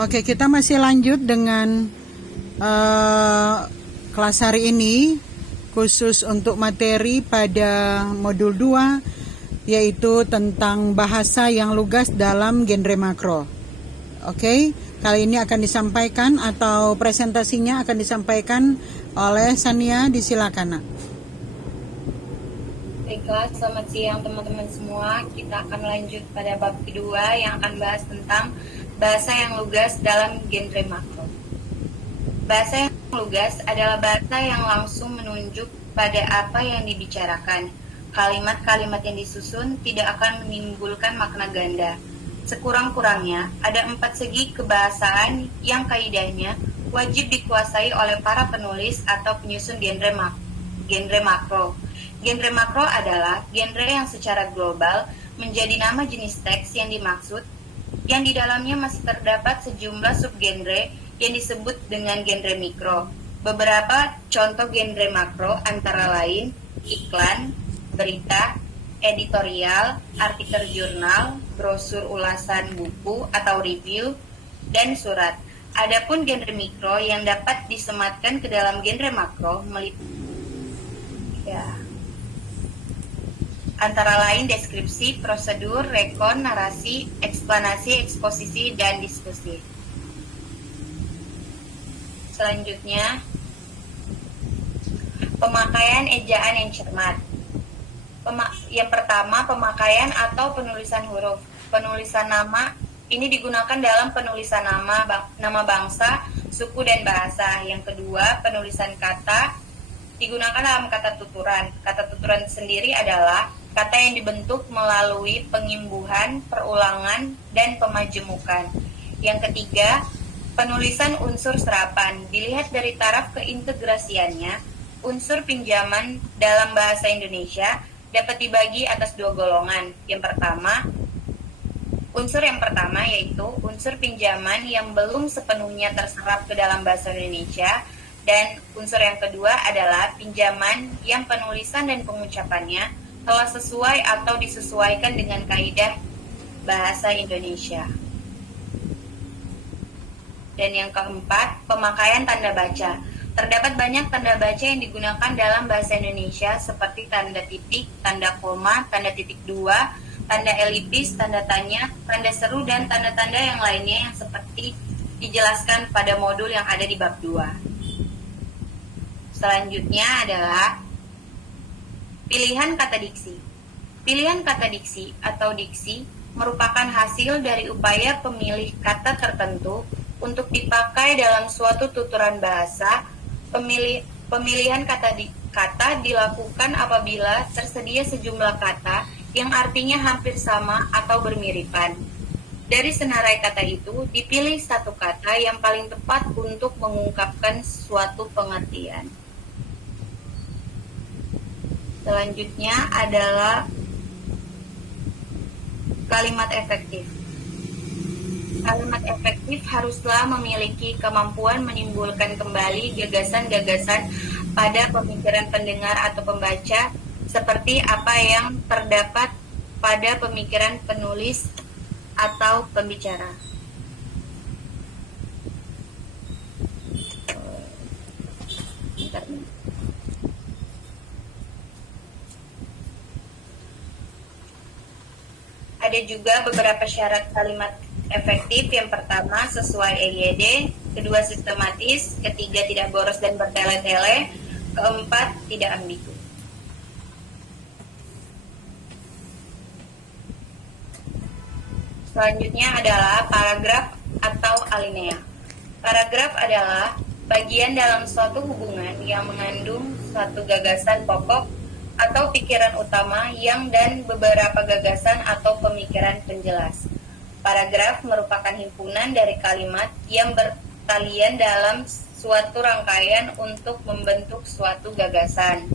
Oke, kita masih lanjut dengan kelas hari ini, khusus untuk materi pada modul 2, yaitu tentang bahasa yang lugas dalam genre makro. Oke, kali ini akan disampaikan atau presentasinya akan disampaikan oleh Sania. Disilakan, Nak. Baiklah, selamat siang teman-teman semua. Kita akan lanjut pada bab kedua yang akan bahas tentang bahasa yang lugas dalam genre makro. Bahasa yang lugas adalah bahasa yang langsung menunjuk pada apa yang dibicarakan. Kalimat-kalimat yang disusun tidak akan menimbulkan makna ganda. Sekurang-kurangnya, ada 4 segi kebahasaan yang kaidahnya wajib dikuasai oleh para penulis atau penyusun genre makro. Genre makro adalah genre yang secara global menjadi nama jenis teks yang dimaksud, yang di dalamnya masih terdapat sejumlah subgenre yang disebut dengan genre mikro. Beberapa contoh genre makro antara lain iklan, berita, editorial, artikel jurnal, brosur ulasan buku atau review, dan surat. Adapun genre mikro yang dapat disematkan ke dalam genre makro meliputi antara lain deskripsi, prosedur, rekon, narasi, eksplanasi, eksposisi, dan diskusi. Selanjutnya, pemakaian ejaan yang cermat. Yang pertama, pemakaian atau penulisan huruf. Penulisan nama ini digunakan dalam penulisan nama bangsa, suku, dan bahasa. Yang kedua, penulisan kata digunakan dalam kata tuturan. Kata tuturan sendiri adalah kata yang dibentuk melalui pengimbuhan, perulangan, dan pemajemukan. Yang ketiga, penulisan unsur serapan. Dilihat dari taraf keintegrasiannya, unsur pinjaman dalam bahasa Indonesia dapat dibagi atas 2 golongan. Unsur yang pertama yaitu unsur pinjaman yang belum sepenuhnya terserap ke dalam bahasa Indonesia, dan unsur yang kedua adalah pinjaman yang penulisan dan pengucapannya telah sesuai atau disesuaikan dengan kaidah bahasa Indonesia. Dan yang keempat, pemakaian tanda baca. Terdapat banyak tanda baca yang digunakan dalam bahasa Indonesia seperti tanda titik, tanda koma, tanda titik 2, tanda elipsis, tanda tanya, tanda seru, dan tanda-tanda yang lainnya yang seperti dijelaskan pada modul yang ada di bab 2. Selanjutnya adalah pilihan kata diksi. Pilihan kata diksi atau diksi merupakan hasil dari upaya pemilih kata tertentu untuk dipakai dalam suatu tuturan bahasa. Pemilihan kata dilakukan apabila tersedia sejumlah kata yang artinya hampir sama atau bermiripan. Dari senarai kata itu, dipilih satu kata yang paling tepat untuk mengungkapkan suatu pengertian. Selanjutnya adalah kalimat efektif. Kalimat efektif haruslah memiliki kemampuan menimbulkan kembali gagasan-gagasan pada pemikiran pendengar atau pembaca seperti apa yang terdapat pada pemikiran penulis atau pembicara. Ada juga beberapa syarat kalimat efektif. Yang pertama, sesuai EYD. Kedua, sistematis. Ketiga, tidak boros dan bertele-tele. Keempat, tidak ambigu. Selanjutnya adalah paragraf atau alinea. Paragraf adalah bagian dalam suatu hubungan yang mengandung suatu gagasan pokok atau pikiran utama dan beberapa gagasan atau pemikiran penjelas. Paragraf merupakan himpunan dari kalimat yang bertalian dalam suatu rangkaian untuk membentuk suatu gagasan.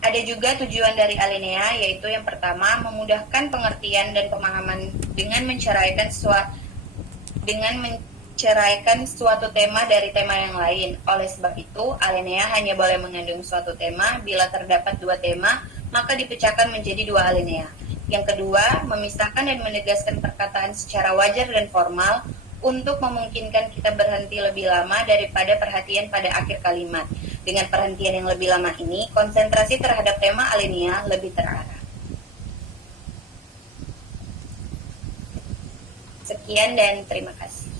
Ada juga tujuan dari alinea, yaitu yang pertama, memudahkan pengertian dan pemahaman dengan menceraikan suatu tema dari tema yang lain. Oleh sebab itu, alinea hanya boleh mengandung suatu tema bila terdapat 2 tema maka dipecahkan menjadi 2 alinea. Yang kedua, memisahkan dan menegaskan perkataan secara wajar dan formal untuk memungkinkan kita berhenti lebih lama daripada perhatian pada akhir kalimat. Dengan perhentian yang lebih lama ini, konsentrasi terhadap tema alinea lebih terarah. Sekian dan terima kasih.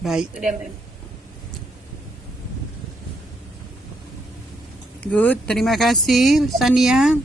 Baik. Sudah, Mbak. Good. Terima kasih, Sania.